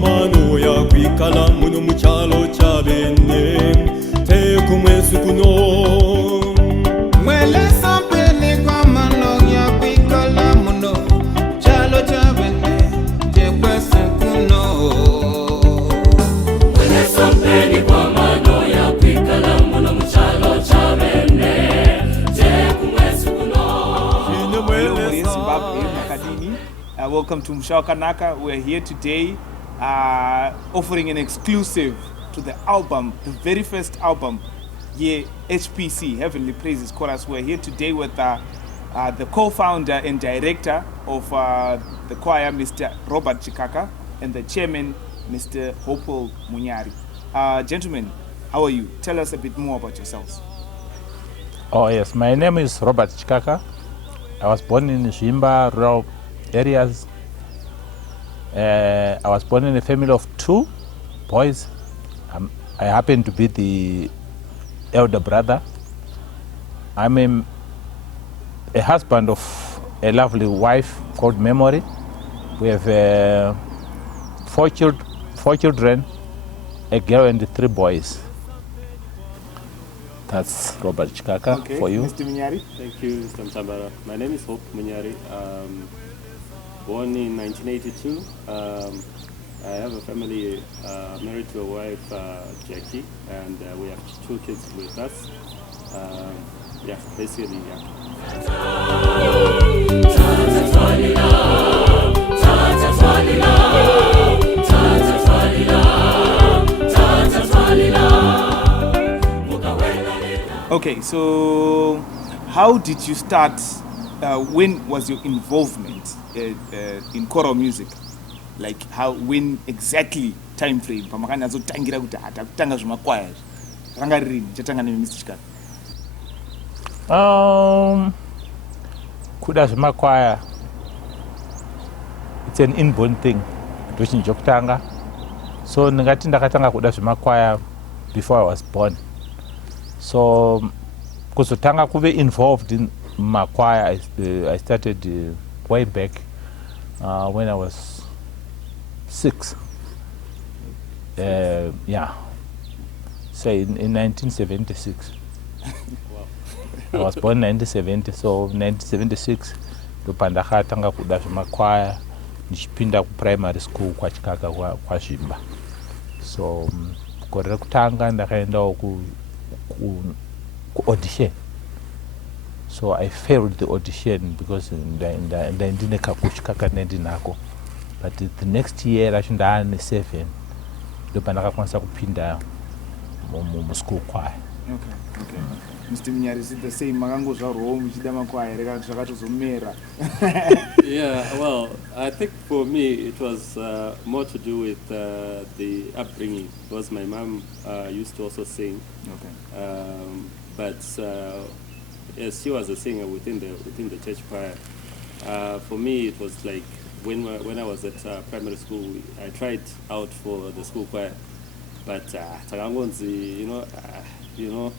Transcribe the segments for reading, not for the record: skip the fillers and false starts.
kwamano ya kwikala muno muchalo chabene te kumwesu kuno mwele sampeni kwamano ya kwikala muno chalo chabene te kumwesu kuno mwele sampeni kwamano ya kwikala muno muchalo chabene te kumwesu kuno. Welcome to Mshawakanaka. We're here today offering an exclusive to the album, the very first album, HPC, Heavenly Praises Chorus. We're here today with the co-founder and director of the choir, Mr. Robert Chikaka, and the chairman, Mr. Hopewell Munyari. Gentlemen, how are you? Tell us a bit more about yourselves. Oh yes, my name is Robert Chikaka. I was born in Shimba, rural areas. I was born in a family of 2 boys. I happen to be the elder brother. I'm a husband of a lovely wife called Memory. We have 4 children, a girl and 3 boys. That's Robert Chikaka. Okay. For you. Mr. Munyari? Thank you, Mr. Mtambara. My name is Hope Munyari. Born in 1982. I have a family, married to a wife, Jackie, and we have 2 kids with us. Yeah, basically, Okay, so how did you start? When was your involvement in choral music? Like when exactly time frame? Pamakana zo tangira kuti atakutanga zvimakwaya. Ranga rini chatanga neMr. Chikaka? Kuda zvimakwaya. It's an inborn thing. Ndochinjokutanga. So ndingati ndakatanga kuda zvimakwaya before I was born. So kuzotanga kuve involved in my choir, I started way back when I was 6. Yeah, say in 1976. Wow. I was born in 1970, so 1976 ndopandakatanga kuda zvimakwaya ndichipinda kuprimary school kwa Chikaka kwa Shimba. So gore kutanga ndakaendawo ku audition. So I failed the audition because ndine kakuchikaka nendinako. But the next year ndane 7 ndopandakakwanisa kupinda mu school choir. Okay. Mr. Munyari, is it the same? Magango zvarwo muchida makwaya reka zvakatozomera. Yeah, well, I think for me it was more to do with the upbringing, because my mom used to also sing. Okay. But yes, she was a singer within the church choir. For me, it was like when I was at primary school, I tried out for the school choir, but you know.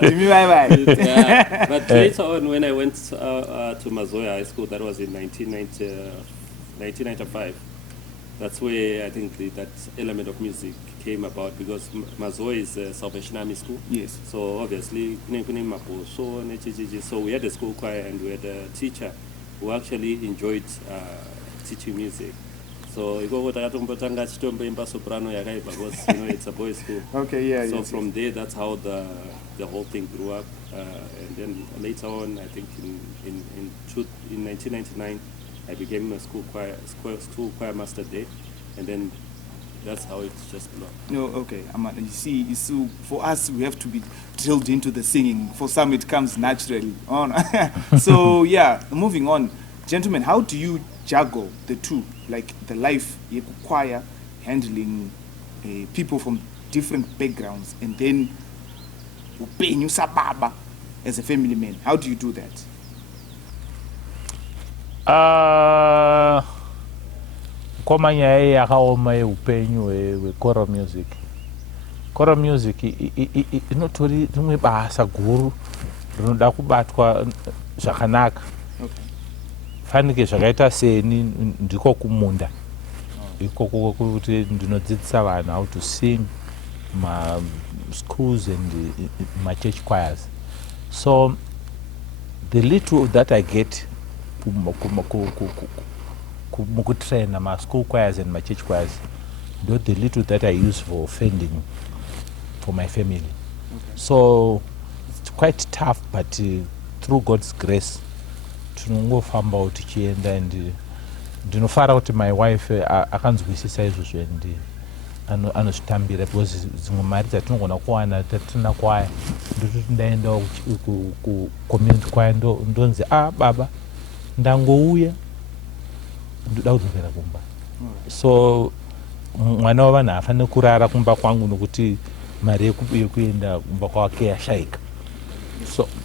Yeah, but later on, when I went to Mazoya High School, that was in 1995. That's where I think that element of music came about, because Mazoya is a Salvation Army school. Yes. So obviously, so we had a school choir and we had a teacher who actually enjoyed teaching music. So you go with soprano, because it's a boys' school. Okay, yeah. So from there, that's how the whole thing grew up. And then later on, I think in 1999, I became a school choir master there, and then that's how it just blew up. No, okay. You see, so for us, we have to be drilled into the singing. For some, it comes naturally. So yeah, moving on, gentlemen, how do you juggle the two, like the life choir, handling people from different backgrounds, and then upenyu sababa as a family man? How do you do that? Koma nyaya yakaoma yeupenyu hwechoral music. Choral music inotori rimwe basa guru rinoda kubatwa zvakanaka. Okay. Fanike zvakaita seni ndiko kumunda. ikoko kuti ndinodzidzisa vanhu how to sing schools and my church choirs. So the little that I get mukutrain my school choirs and my church choirs, the little that I use for funding for my family. Okay. So it's quite tough, but through God's grace tinongofamba kuti tichienda, and ndinofara kuti my wife akanzwisisa izvozvo and anozvitambira, because dzimwe mari dzatinogona kuwana tatina kwaya ndototi ndaenda ku-community kwaya ndonzi baba ndangouya ndoda kudzokera kumba. So mwana wavanhu haafaniri kurara kumba kwangu nokuti mari yekuenda kumba kwake yashayika.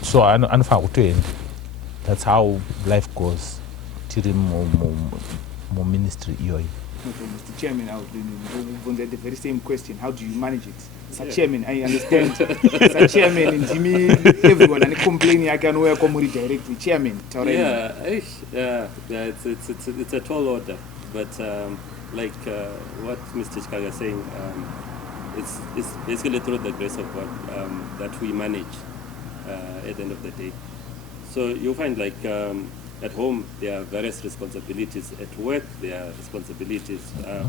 So anofanira kutoenda. That's how life goes tiri mu-ministry iyoyi. Okay, Mr. Chairman, I was the very same question. How do you manage it? Sir Chairman, I understand. Sir Chairman, and Jimmy, everyone, and complaining, I can work on directly. Chairman, it's a tall order, but like what Mr. Chikaga is saying, it's basically through the grace of God that we manage at the end of the day. So you'll find like at home, there are various responsibilities. At work, there are responsibilities.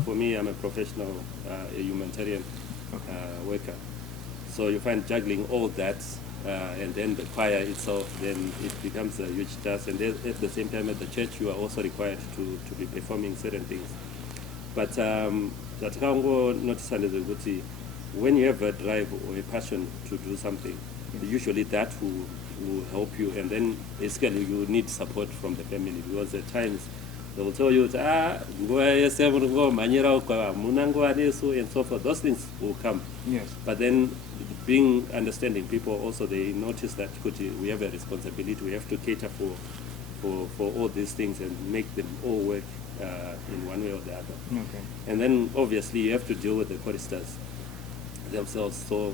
For me, I'm a professional a humanitarian worker. So you find juggling all that, and then the choir itself, then it becomes a huge task. And then at the same time, at the church, you are also required to be performing certain things. But that notice when you have a drive or a passion to do something, usually that will help you, and then basically you need support from the family, because at times they will tell you, and so forth. Those things will come. Yes. But then being understanding people also, they notice that we have a responsibility. We have to cater for all these things and make them all work in one way or the other. Okay. And then obviously you have to deal with the choristers themselves. So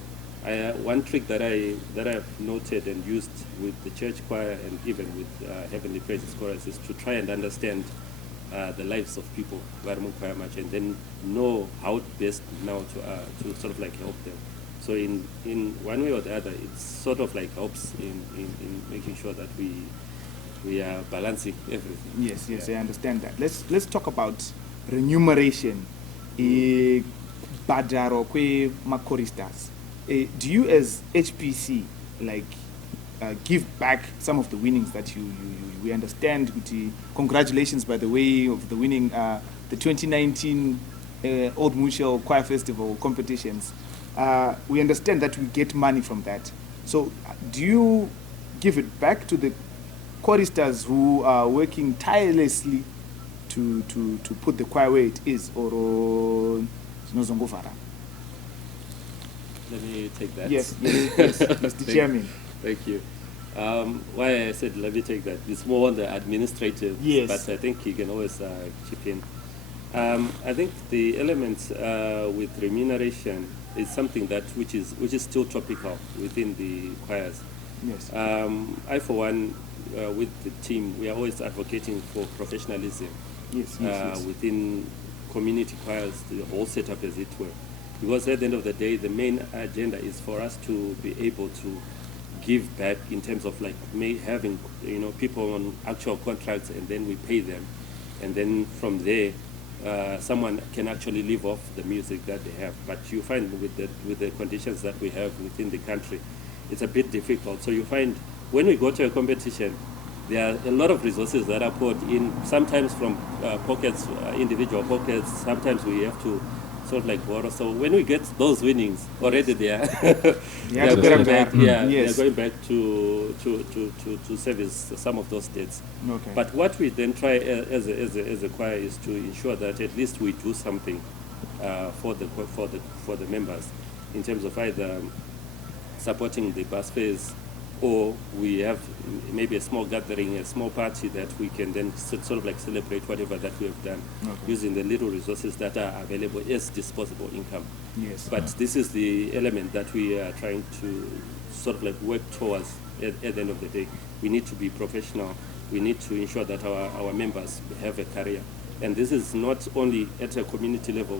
one trick that I've noted and used with the church choir and even with Heavenly Praises Chorus is to try and understand the lives of people, and then know how best now to sort of like help them. So in one way or the other, it sort of like helps in making sure that we are balancing everything. Yes, I understand that. Let's talk about remuneration. Badaro kwe makoristas. Do you as HPC give back some of the winnings that we understand? Congratulations, by the way, of the winning the 2019 Old Mutual Choir Festival competitions. We understand that we get money from that. So do you give it back to the choristers who are working tirelessly to put the choir where it is, or Let me take that. Yes, Mr. Chairman. Thank you. Why I said let me take that, it's more on the administrative, yes, but I think you can always chip in. I think the elements with remuneration is something which is still topical within the choirs. Yes. I, for one, with the team, we are always advocating for professionalism. Yes. Within community choirs, the whole setup as it were. Because at the end of the day, the main agenda is for us to be able to give back in terms of like having people on actual contracts, and then we pay them, and then from there someone can actually live off the music that they have. But you find with the conditions that we have within the country, it's a bit difficult. So you find when we go to a competition, there are a lot of resources that are put in, sometimes from pockets, individual pockets. Sometimes we have to sort of like borrow. So when we get those winnings, already they are they're going back. Yeah, yes, they're going back to service some of those debts. Okay. But what we then try as a choir is to ensure that at least we do something for the members in terms of either supporting the bus fares, or we have maybe a small gathering, a small party that we can then sort of like celebrate whatever that we have done, using the little resources that are available as disposable income. Yes. But this is the element that we are trying to sort of like work towards at the end of the day. We need to be professional. We need to ensure that our members have a career. And this is not only at a community level,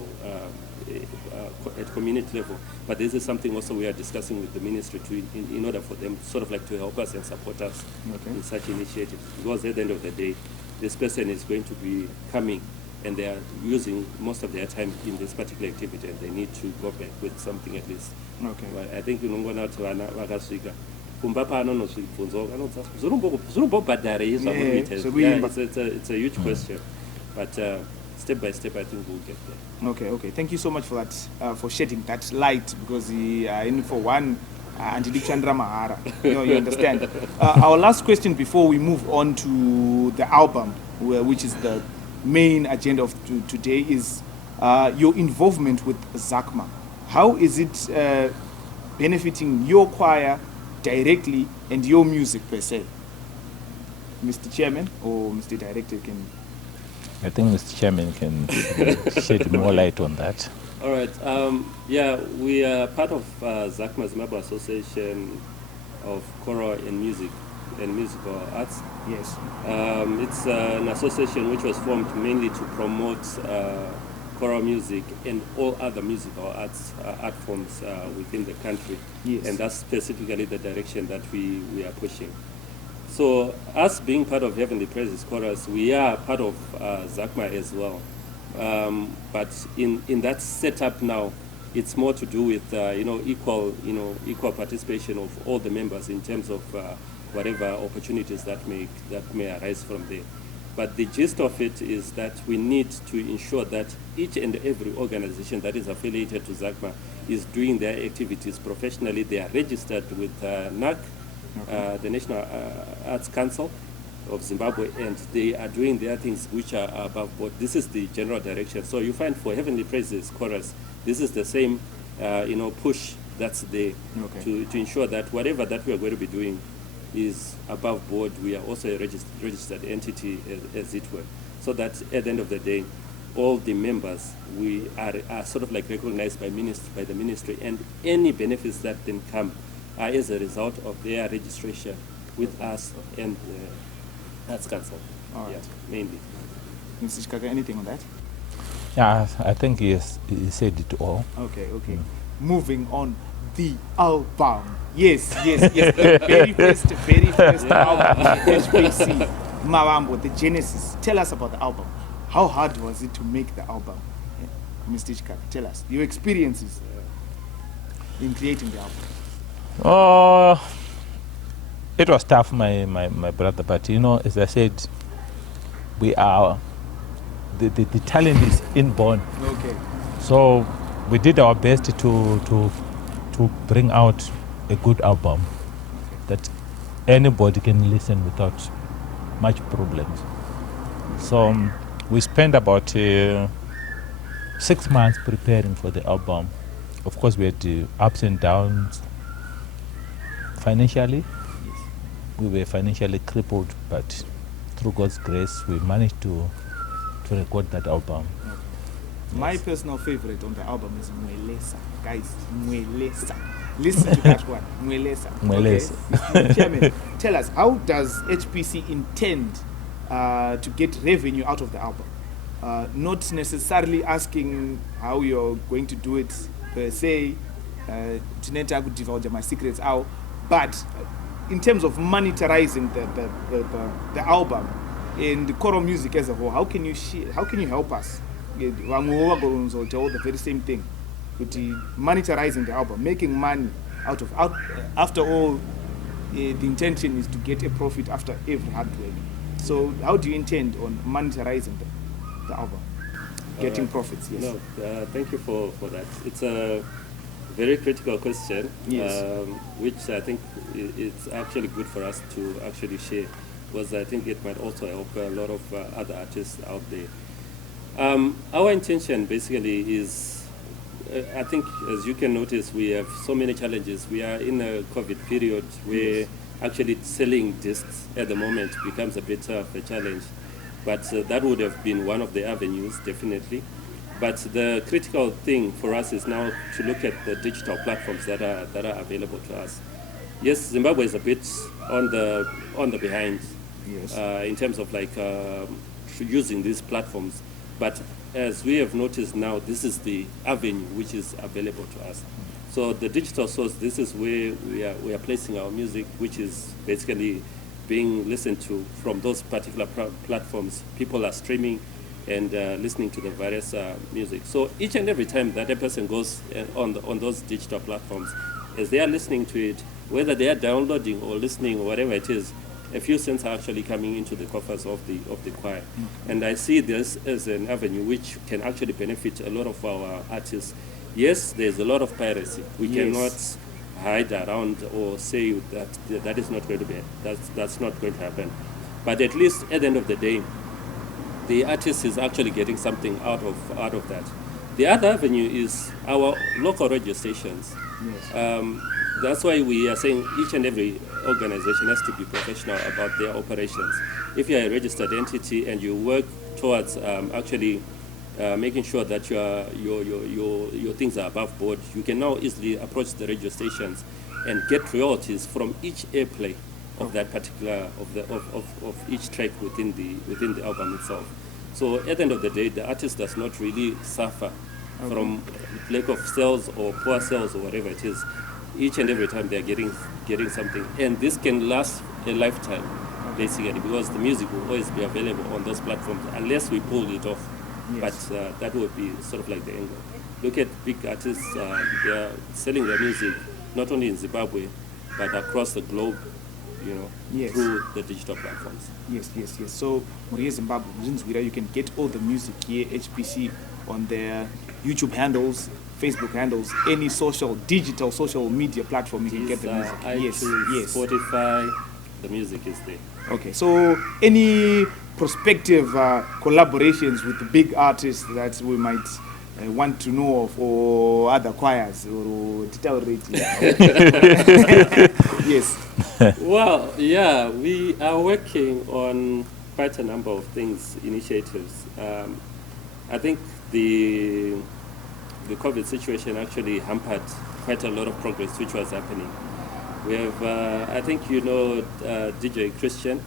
but this is something also we are discussing with the ministry in order for them sort of like to help us and support us in such initiatives. Because at the end of the day, this person is going to be coming and they are using most of their time in this particular activity and they need to go back with something at least. Okay. Well, I think unongona kuti vana vakasvika kumba paanonozvibvunza ukanonza zvirombobhadhara izvamunoita. It's a huge question, but step by step I think we'll get there. Okay. Thank you so much for that, for shedding that light, because for one, Andidichandra Mahara, you understand. Our last question before we move on to the album, which is the main agenda of today, is your involvement with ZACMA. How is it benefiting your choir directly and your music per se? Mr. Chairman or Mr. Director can... I think Mr. Chairman can shed more light on that. All right. We are part of ZACMA Association of Choral and Musical Arts. Yes. It's an association which was formed mainly to promote choral music and all other musical arts art forms within the country. Yes. And that's specifically the direction that we are pushing. So us being part of Heavenly Praises Chorus, we are part of ZACMA as well. But in that setup now, it's more to do with equal participation of all the members in terms of whatever opportunities that may arise from there. But the gist of it is that we need to ensure that each and every organization that is affiliated to ZACMA is doing their activities professionally. They are registered with NAC, the National Arts Council of Zimbabwe, and they are doing their things which are above board. This is the general direction. So you find for Heavenly Praises Chorus, this is the same push that's there to ensure that whatever that we are going to be doing is above board. We are also a registered entity, as it were, so that at the end of the day, all the members we are sort of like recognized by the ministry, and any benefits that then come are as a result of their registration with us and the Arts Council. All right. Yeah, mainly. Mr. Chikaka, anything on that? Yeah, I think he said it all. Okay. Moving on, the album. Yes. The very first album, HPC-Mavambo, the Genesis. Tell us about the album. How hard was it to make the album? Mr. Chikaka, tell us your experiences in creating the album. It was tough, my brother, but as I said, we are the talent is inborn. Okay. So we did our best to bring out a good album that anybody can listen without much problems. So we spent about 6 months preparing for the album. Of course, we had ups and downs financially. We were financially crippled, but through God's grace, we managed to record that album. Okay. My personal favorite on the album is Mwelesa. Guys, Mwelesa. Listen to that one, Mwelesa. Mwelesa. Okay? Chairman, tell us, how does HPC intend to get revenue out of the album? Not necessarily asking how you're going to do it per se, Tineta could divulge my secrets out, but in terms of monetizing the album and the choral music as a whole, how can you help us? The very same thing, with monetizing the album, making money out of after all, the intention is to get a profit after every hard work. So how do you intend on monetizing the album, getting profits? Yes. No, thank you for that. It's a very critical question, yes. Which I think it's actually good for us to actually share, because I think it might also help a lot of other artists out there. Our intention basically is, I think as you can notice, we have so many challenges. We are in a COVID period where actually selling discs at the moment becomes a bit of a challenge, but that would have been one of the avenues, definitely. But the critical thing for us is now to look at the digital platforms that are available to us. Yes, Zimbabwe is a bit on the behind, yes. In terms of like using these platforms. But as we have noticed now, this is the avenue which is available to us. So the digital source, this is where we are placing our music, which is basically being listened to from those particular platforms. People are streaming and listening to the various music. So each and every time that a person goes on those digital platforms, as they are listening to it, whether they are downloading or listening or whatever it is, a few cents are actually coming into the coffers of the choir. And I see this as an avenue which can actually benefit a lot of our artists. Yes, there's a lot of piracy. We cannot hide around or say that is not going to be, that's not going to happen. But at least at the end of the day, the artist is actually getting something out of that. The other avenue is our local radio stations. That's why we are saying each and every organization has to be professional about their operations. If you are a registered entity and you work towards actually making sure that your things are above board, you can now easily approach the radio stations and get royalties from each airplay of that particular of each track within the album itself. So at the end of the day, the artist does not really suffer from lack of sales or poor sales or whatever it is. Each and every time they're getting something, and this can last a lifetime, basically, because the music will always be available on those platforms unless we pull it off. But that would be sort of like the angle. Look at big artists; they are selling their music not only in Zimbabwe but across the globe, through the digital platforms. Yes. So, Maria Zimbabwe, you can get all the music here, HPC, on their YouTube handles, Facebook handles, any digital social media platform you can get the music. iTunes, Spotify, the music is there. Okay, so any prospective collaborations with the big artists that we might want to know of, or other choirs, or yes. Well, yeah, we are working on quite a number of things, initiatives. I think the COVID situation actually hampered quite a lot of progress which was happening. We have, I think DJ Christian.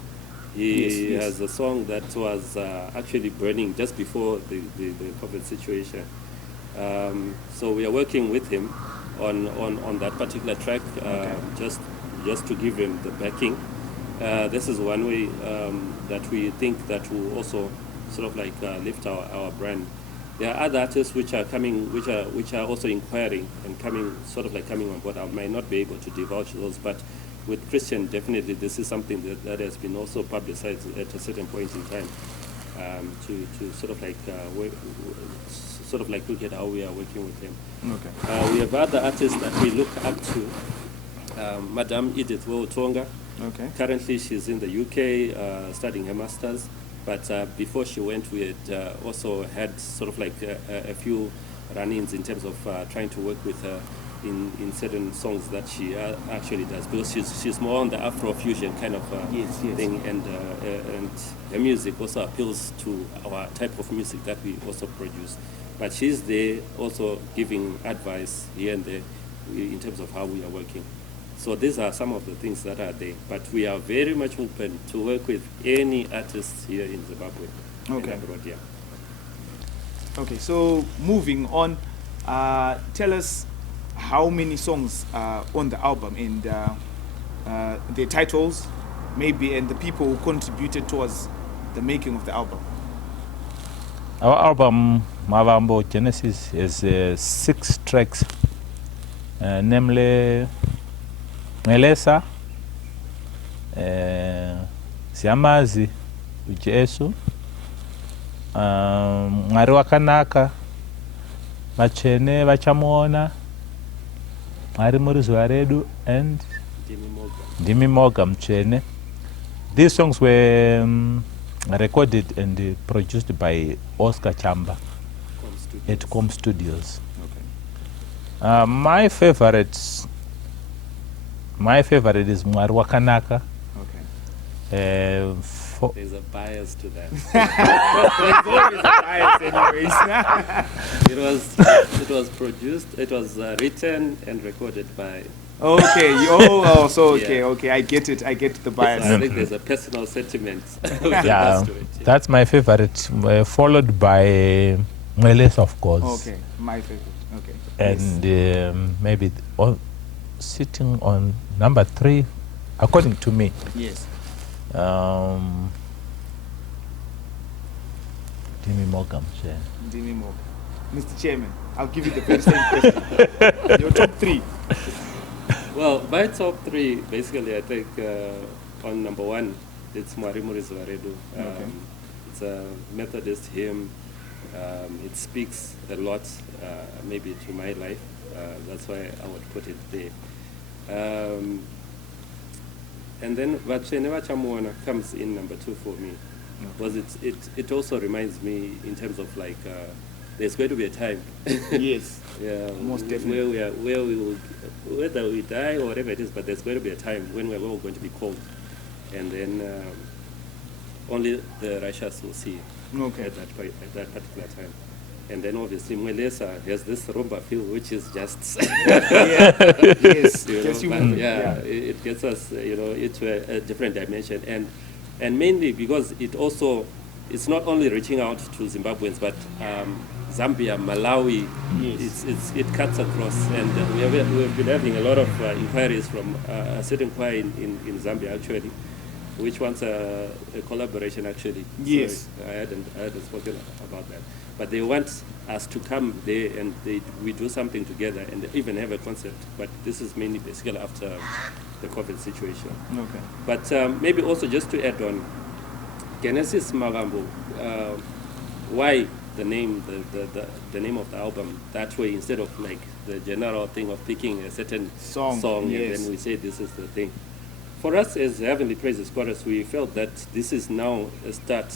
He has a song that was actually burning just before the COVID situation. So we are working with him on that particular track, just to give him the backing. This is one way that we think that will also sort of like lift our brand. There are other artists which are coming, which are also inquiring and coming on board. I might not be able to divulge those, but with Christian, definitely this is something that has been also publicized at a certain point in time, to sort of like look at how we are working with him. Okay. We have other artists that we look up to. Madam Edith Tonga. Okay. Currently, she's in the UK studying her masters. But before she went, we had also had sort of like a few run-ins in terms of trying to work with her in certain songs that she actually does, because she's more on the Afro-fusion kind of thing, and her music also appeals to our type of music that we also produce. But she's there also giving advice here and there in terms of how we are working. So these are some of the things that are there, but we are very much open to work with any artists here in Zimbabwe. Okay. And abroad, yeah. Okay, so moving on, tell us how many songs are on the album, and their titles, maybe, and the people who contributed towards the making of the album. Our album, Mavambo Genesis, is 6 tracks, namely Melesa, Siamazi, Ujesu, Mwari wakanaka, Vachene vachamuona, Mwari murizo waredu, and Ndimi Moga Mchene. These songs were recorded and produced by Oscar Chamba at Com Studios. Okay. My favorite is Mwari wakanaka. Okay. There's a bias to that. There's always a bias anyways. It was produced, it was written and recorded by Okay. Oh, so Yeah. okay. I get it. I get the So bias. I think there's a personal sentiment with Yeah, regards to it. that's my favorite, followed by Mweles, of course. Okay, my favorite. Okay. And maybe sitting on number 3, according to me. Yes. Dimi Mogam, yeah. Dimi Moga. Mr. Chairman, I'll give you the very same question. Your top 3. Well, my top 3, basically, I think on number 1, it's Mwarimu Rizwaredu. Okay. It's a Methodist hymn. It speaks a lot, maybe to my life. That's why I would put it there. And then Vacheneva Chamuana comes in number 2 for me. Because it also reminds me in terms of like there's going to be a time. Yes. Yeah, Most definitely. where we will, whether we die or whatever it is, but there's going to be a time when we're all going to be called, and then only the righteous will see Okay. at that particular time. And then obviously Mwelesa has this rumba feel, which is just Yeah. Yes. you know, Just you but moving. yeah, it gets us into a different dimension, and mainly because it's not only reaching out to Zimbabweans, but Zambia, Malawi, Yes. it cuts across, and we've been having a lot of inquiries from a certain choir in Zambia actually, which wants a collaboration actually. Yes. So I hadn't spoken about that, but they want us to come there and we do something together and even have a concert. But this is mainly basically after the COVID situation. Okay. But maybe also just to add on, Genesis-Mavambo, why the name, the name of the album that way instead of like the general thing of picking a certain Song, yes. and then we say this is the thing. For us as Heavenly Praises Chorus, we felt that this is now a start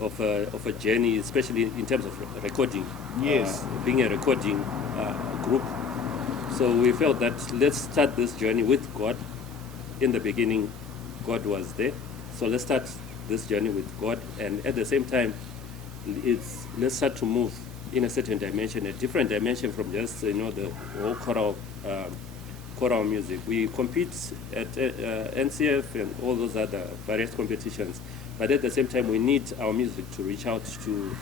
of a journey, especially in terms of recording. Yes. Being a recording group. So we felt that let's start this journey with God. In the beginning, God was there. So let's start this journey with God, and at the same time, let's start to move in a certain dimension, a different dimension from just the whole choral music. We compete at NCF and all those other various competitions, but at the same time, we need our music to reach out to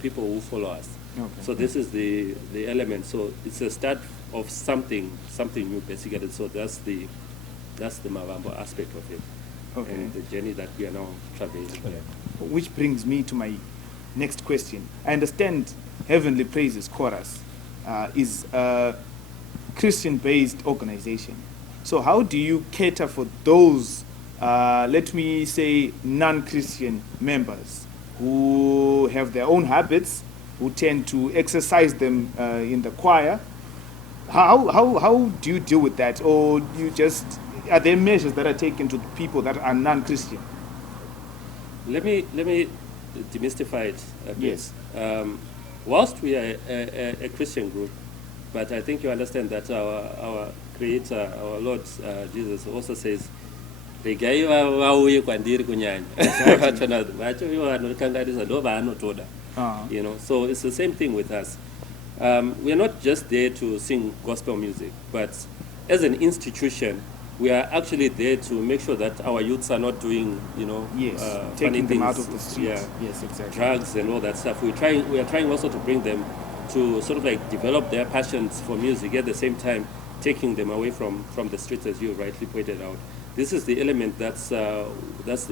people who follow us. Okay. So this is the element. So it's a start of something new, basically. So that's the Mavambo aspect of it, Okay. and the journey that we are now traveling. Which brings me to my next question. I understand Heavenly Praises Chorus is a Christian-based organization. So how do you cater for those, let me say, non-Christian members who have their own habits, who tend to exercise them in the choir? How do you deal with that? Or are there measures that are taken to people that are non-Christian? Let me demystify it a bit. Yes. Whilst we are a Christian group, but I think you understand that our Creator, our Lord Jesus also says, you know, so it's the same thing with us. We are not just there to sing gospel music, but as an institution, we are actually there to make sure that our youths are not doing, Yes, funny taking them things, out of the streets. yeah, Yes, exactly. drugs and all that stuff. We are trying also to bring them to sort of like develop their passions for music, at the same time taking them away from the streets, as you rightly pointed out. This is the element that's there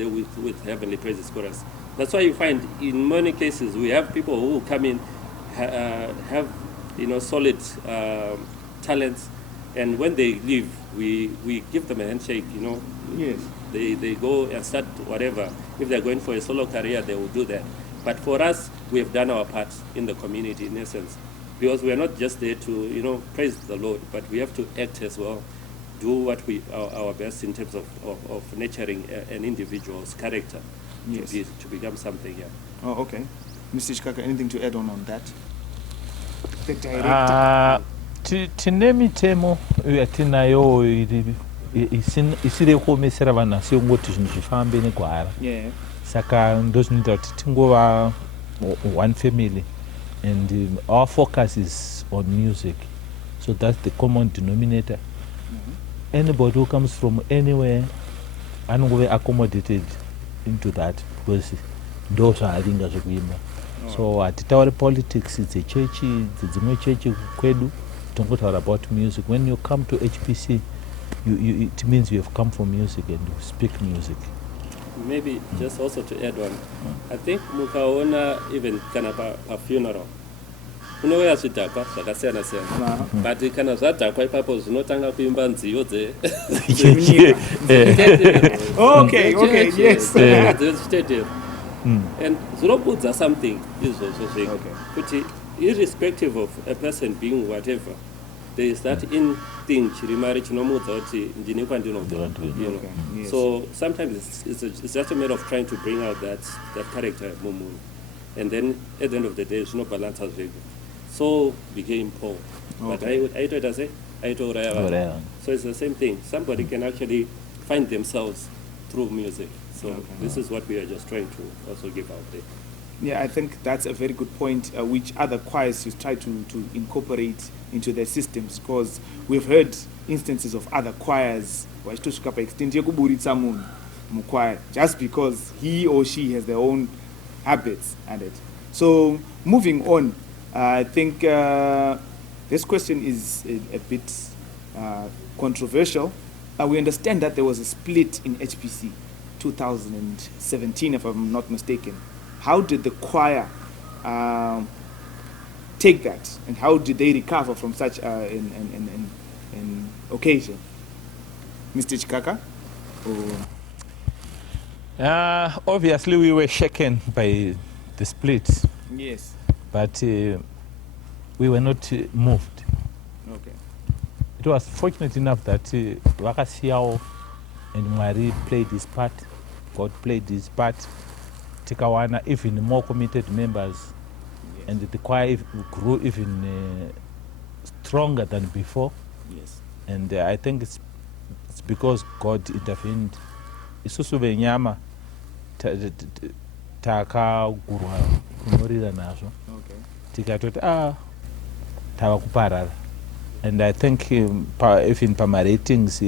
with Heavenly Praises Chorus. That's why you find in many cases we have people who come in, have solid talents, and when they leave, we give them a handshake. Yes. They go and start whatever. If they're going for a solo career, they will do that. But for us, we have done our part in the community, in essence, because we are not just there to praise the Lord, but we have to act as well, do our best in terms of nurturing an individual's character. Yes. To become something, yeah. Oh, okay. Mr. Chikaka, anything to add on that? The director. Tine mitemo yatinayo isiri kuomesera vanhu asi ongoti zvinhu zvifambe negwara. Yeah. Saka ndozvinoita kuti tingova one family, and our focus is on music, so that's the common denominator. Anybody who comes from anywhere anongove accommodated into that because ndozvaavinga zvekuimba. So hatitauri politics dzechechi dzedzimwe chechi kwedu, tongotaura about music. When you come to HPC, it means you have come for music and you speak music. Maybe just also to add on, I think mukaona even kana pa funeral unouya zvidhakwa zvakasiyana siyana, but kana zvadhakwa ipapo zvinotanga kuimba nziyo Okay, yes. dzechitendero and zvinobudza something izvozvo zvega kuti irrespective of a person being whatever, there is that in thing chiri mari chinomudza kuti ndine kwandinobva, you know. Yes. So sometimes it's just a matter of trying to bring out that character mumunhu, and then at the end of the day zvinobalansa zvega. So became Paul, but aitoita sei aitouraya. So it's the same thing. Somebody can actually find themselves through music. So this is what we are just trying to also give out there. Yeah, I think that's a very good point, which other choirs try to incorporate into their systems, because we've heard instances of other choirs just because he or she has their own habits and it. So moving on, I think this question is a bit controversial. We understand that there was a split in HPC 2017, if I'm not mistaken. How did the choir take that, and how did they recover from such an occasion? Mr. Chikaka? Obviously, we were shaken by the split. Yes. But we were not moved. Okay. It was fortunate enough that Wakasiao and Marie played his part. God played his part. Tikawana even more committed members, yes. And the choir grew even stronger than before. Yes. And I think it's because God intervened. Isusu venyama takagurwa kunorira nazvo. Okay. Tikatoti tava kuparara. And I think even pama ratings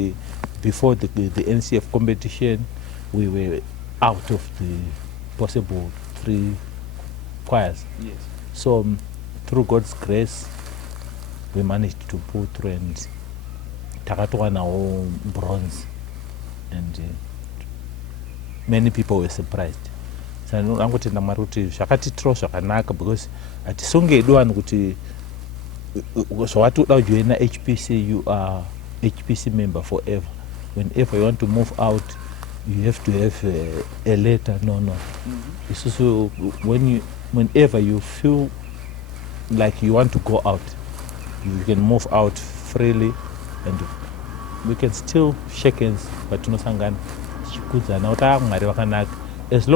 before the NCF competition, we were out of the possible 3 choirs. Yes. So through God's grace, we managed to pull through, and takatwana bronze, and many people were surprised. So angotenda Mwari kuti zvakatitiro zvakanaka, because hatisongedu vanhu kuti zvawatoda kujoina HPC, you are HPC member forever. Whenever you want to move out, you have to have a letter. No. So whenever you feel like you want to go out, you can move out freely, and we can still shake hands, but tinosangana tichikudzana kuti Mwari vakanaka, as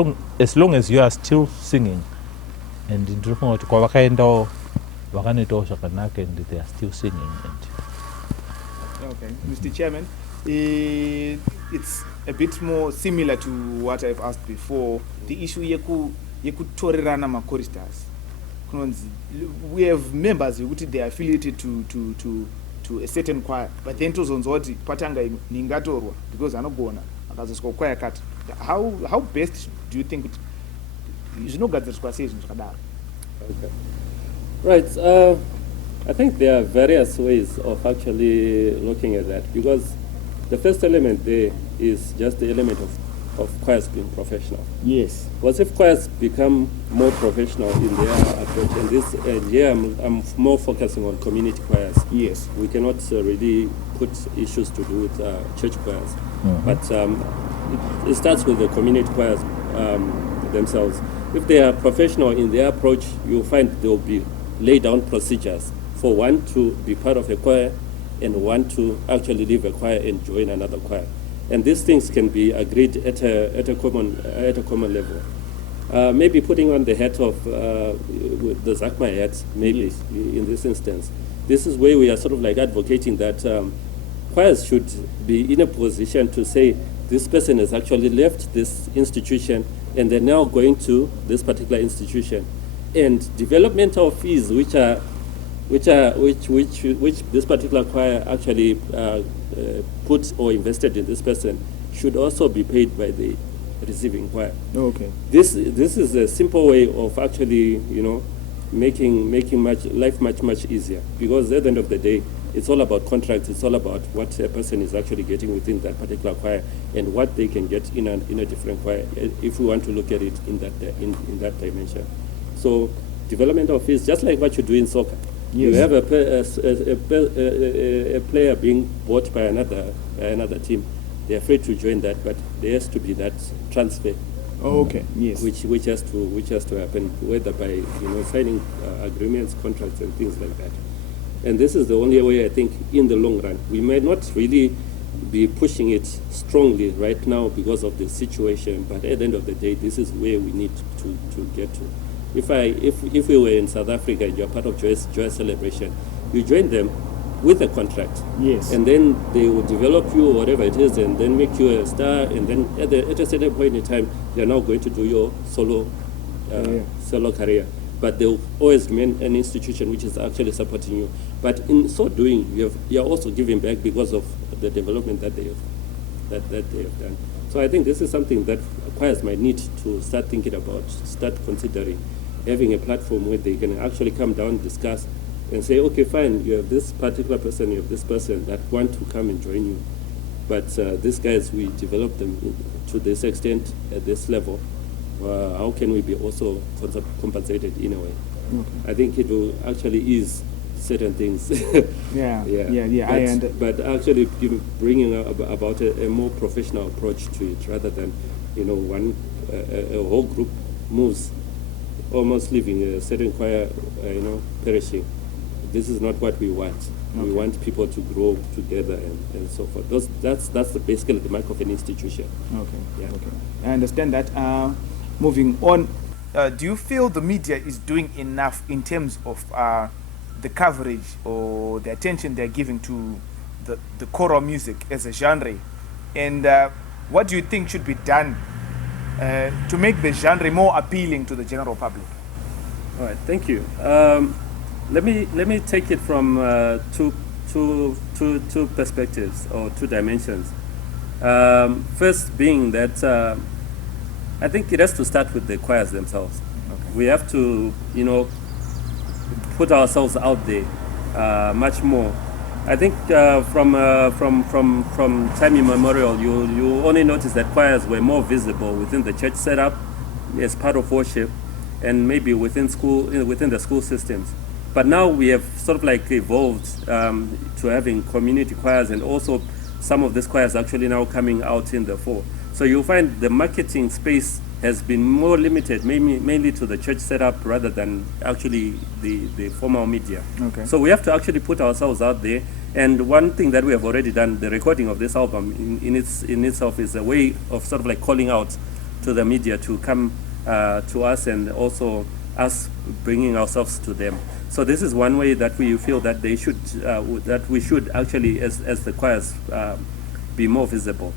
long as you are still singing. And ndinofunga kuti kwavakaendawo vakanoitawo zvakanaka, and they are still singing. Okay, Mr. Chairman, it's a bit more similar to what I've asked before. The issue yekutorerana ma-choristers. We have members who they are affiliated to a certain choir, but then tozonzoti patanga ningatorwa because anogona akazoswa choir cut. How best do you think zvinogadziriswa sei zvinhu zvakadaro? Okay. Right. I think there are various ways of actually looking at that, because the first element there is just the element of choirs being professional. Yes. What if choirs become more professional in their approach? And here I'm more focusing on community choirs. Yes. We cannot really put issues to do with church choirs. But it starts with the community choirs themselves. If they are professional in their approach, you'll find there will be laid down procedures for one to be part of a choir and one to actually leave a choir and join another choir. And these things can be agreed at a common level. Maybe putting on the hat of with the Zakma hat, maybe yes. In this instance. This is where we are sort of like advocating that choirs should be in a position to say this person has actually left this institution and they're now going to this particular institution. And developmental fees, which are which this particular choir actually put or invested in this person should also be paid by the receiving choir. Okay. This is a simple way of actually, making life much easier, because at the end of the day, it's all about contracts. It's all about what a person is actually getting within that particular choir and what they can get in a different choir, if we want to look at it in that dimension. So development of fees, just like what you do in soccer. You have a player being bought by another team. They are free to join that, but there has to be that transfer. Oh, okay. Yes. Which has to happen, whether by signing agreements, contracts, and things like that. And this is the only way, I think, in the long run. We may not really be pushing it strongly right now because of the situation, but at the end of the day, this is where we need to get to. If we were in South Africa and you're part of Joyous Celebration, you join them with a contract. Yes. And then they will develop you, whatever it is, and then make you a star, and then at a certain point in time, you're now going to do your solo career. But they will always remain an institution which is actually supporting you. But in so doing, you're also giving back because of the development that they have done. So I think this is something that choirs might need to start thinking about, start considering, having a platform where they can actually come down, discuss, and say, okay, fine, you have this particular person, you have this person that want to come and join you. But these guys, we develop them to this extent, at this level. How can we be also compensated in a way? Okay. I think it will actually ease certain things. But actually bringing about a more professional approach to it, rather than a whole group moves, almost leaving a certain choir perishing. This is not what we want. Okay. We want people to grow together and so forth. That's basically the mark of an institution. Okay. Yeah. Okay. I understand that. Moving on, do you feel the media is doing enough in terms of the coverage or the attention they're giving to the choral music as a genre? And what do you think should be done to make the genre more appealing to the general public? All right, thank you. Let me take it from two perspectives or two dimensions. First being that I think it has to start with the choirs themselves. Okay. We have to, put ourselves out there much more. I think from time immemorial, you only notice that choirs were more visible within the church setup as part of worship, and maybe within the school systems. But now we have sort of like evolved to having community choirs, and also some of these choirs actually now coming out in the fore. So you'll find the marketing space has been more limited, mainly to the church setup rather than actually the formal media. Okay. So we have to actually put ourselves out there. And one thing that we have already done, the recording of this album in itself is a way of sort of like calling out to the media to come to us, and also us bringing ourselves to them. So this is one way that we feel that they should, that we should actually, as the choirs, be more visible.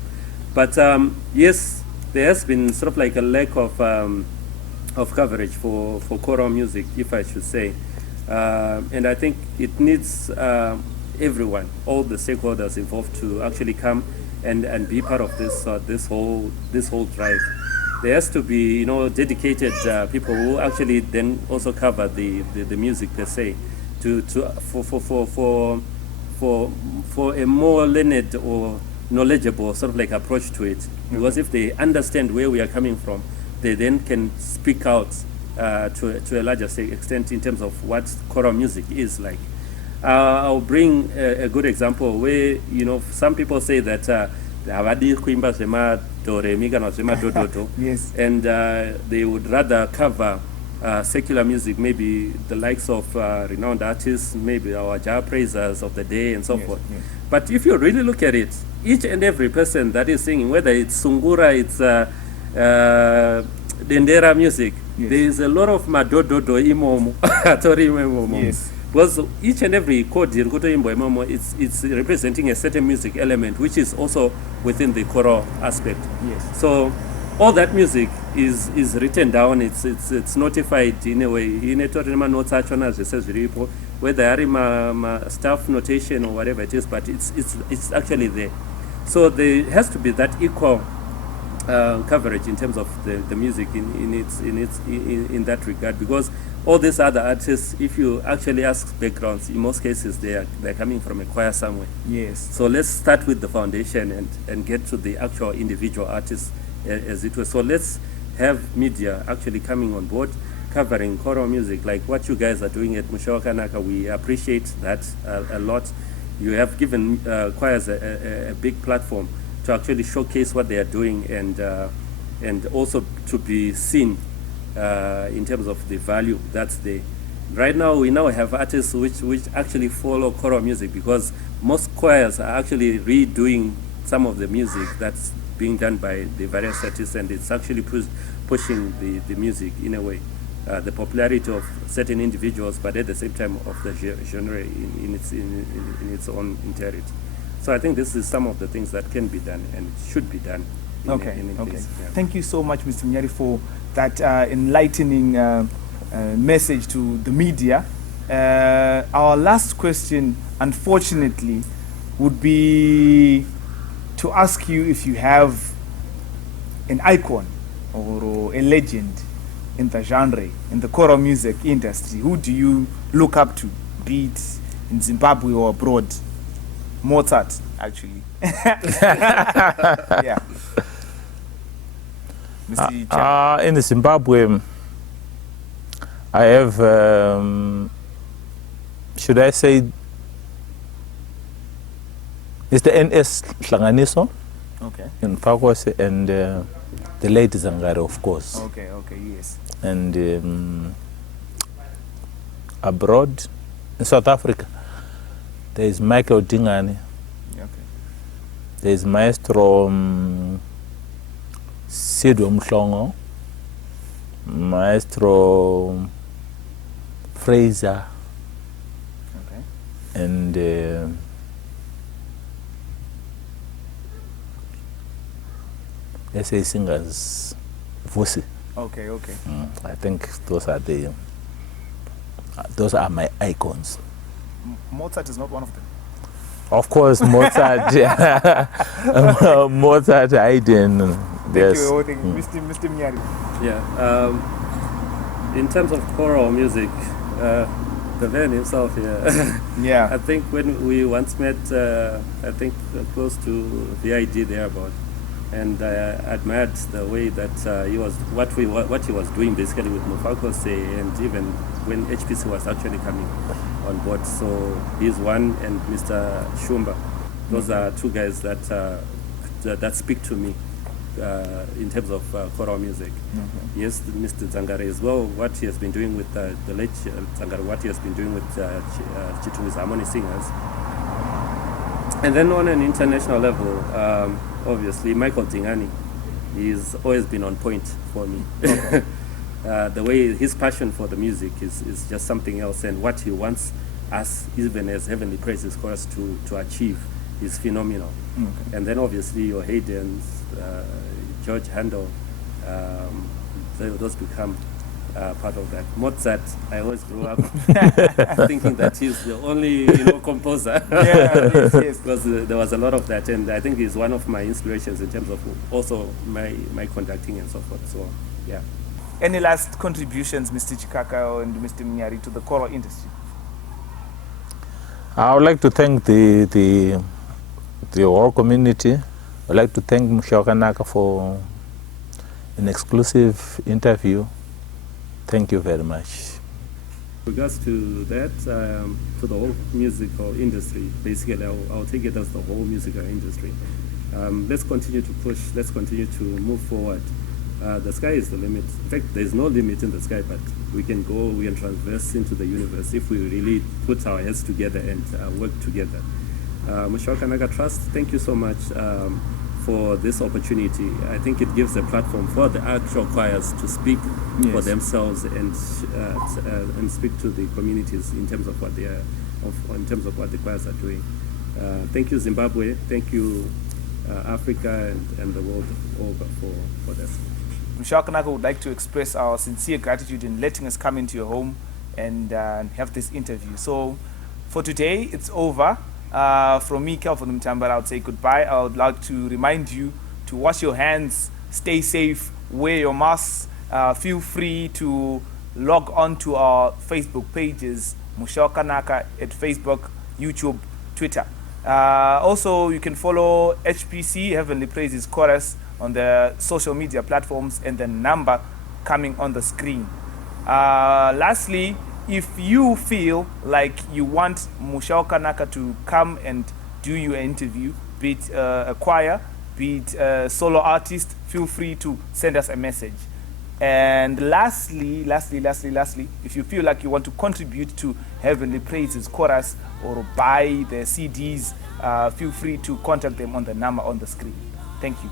But yes, there has been sort of like a lack of coverage for choral music, if I should say, and I think it needs everyone, all the stakeholders involved, to actually come and be part of this whole drive. There has to be dedicated people who actually then also cover the music per se, for a more learned or knowledgeable sort of like approach to it. Because if they understand where we are coming from, they then can speak out to a larger extent in terms of what choral music is like. I'll bring a good example where some people say that Yes. And they would rather cover secular music, maybe the likes of renowned artists, maybe our Jah praisers of the day and so forth. Yes. But if you really look at it, each and every person that is singing, whether it's Sungura, it's Dendera music, yes, there is a lot of madododo imomo, tori imomo. Yes. Because each and every chord it's representing a certain music element, which is also within the choral aspect. Yes. So all that music is written down. It's notified in a way. In a notes whether arima staff notation or whatever it is, but it's actually there. So there has to be that equal coverage in terms of the music in that regard, because all these other artists, if you actually ask backgrounds, in most cases they're coming from a choir somewhere. Yes. So let's start with the foundation and get to the actual individual artists as it was. So let's have media actually coming on board, covering choral music like what you guys are doing at Mushawakanaka. We appreciate that a lot. You have given choirs a big platform to actually showcase what they are doing and also to be seen in terms of the value that's there. Right now, we now have artists which actually follow choral music, because most choirs are actually redoing some of the music that's being done by the various artists, and it's actually pushing the music in a way. The popularity of certain individuals, but at the same time of the genre in its own entirety. So I think this is some of the things that can be done and should be done. Okay. Yeah. Thank you so much, Mr. Mnyari, for that enlightening message to the media. Our last question, unfortunately, would be to ask you if you have an icon or a legend in the genre, in the choral music industry. Who do you look up to, be it in Zimbabwe or abroad? Mozart, actually. Yeah. Mr. Chairman. In Zimbabwe, I have, should I say, Mr. N.S. Hlanganiso Okay. in Pakose, and the late Zangare, of course. Okay, yes. And abroad, in South Africa, there is Michael Dingane. Okay. There is Maestro Sidwo Mhlongo, Maestro Fraser, Okay. and SA singers, Vusi. Okay. I think those are my icons. Mozart is not one of them. Of course, Mozart, Mozart, Haydn. Yes. Thank you, Mr. Mnyari. Yeah. In terms of choral music, the man himself here. Yeah. I think when we once met, I think close to VID thereabout, and I admired the way that he was, what he was doing basically with Mufakose, and even when HPC was actually coming on board. So he's one, and Mr. Shumba. Those are two guys that speak to me in terms of choral music. Okay. Yes, Mr. Zangare as well, what he has been doing with the late Zangare, what he has been doing with Chitungi's harmony singers. And then on an international level, obviously Michael Dingane, he's always been on point for me. Okay. The way his passion for the music is just something else, and what he wants us, even as Heavenly Praises Chorus, to achieve is phenomenal. Okay. And then obviously your Haydens, George Handel, those become part of that. Mozart, I always grew up thinking that he's the only composer. Yeah, yes. Because there was a lot of that, and I think he's one of my inspirations in terms of also my conducting and so forth. So yeah. Any last contributions, Mr. Chikaka and Mr. Mnyari, to the choral industry? I would like to thank the whole community. I'd like to thank Mushawakanaka for an exclusive interview. Thank you very much. With regards to that, to the whole musical industry, basically I'll take it as the whole musical industry. Let's continue to push, let's continue to move forward. The sky is the limit. In fact, there's no limit in the sky, but we can transverse into the universe if we really put our heads together and work together. Mushawakanaka Trust, thank you so much for this opportunity. I think it gives a platform for the actual choirs to speak for themselves and speak to the communities in terms of what in terms of what the choirs are doing. Thank you, Zimbabwe. Thank you, Africa and the world over for this. Mushawakanaka would like to express our sincere gratitude in letting us come into your home and have this interview. So for today, it's over. From me, Kelvin Mtambara, I would say goodbye. I would like to remind you to wash your hands, stay safe, wear your masks. Feel free to log on to our Facebook pages, Mushoka Naka at Facebook, YouTube, Twitter. Also, you can follow HPC, Heavenly Praises Chorus, on the social media platforms and the number coming on the screen. Lastly, if you feel like you want Mushoka Naka to come and do your interview, be it a choir, be it a solo artist, feel free to send us a message. And lastly, if you feel like you want to contribute to Heavenly Praises Chorus or buy the CDs, feel free to contact them on the number on the screen. Thank you.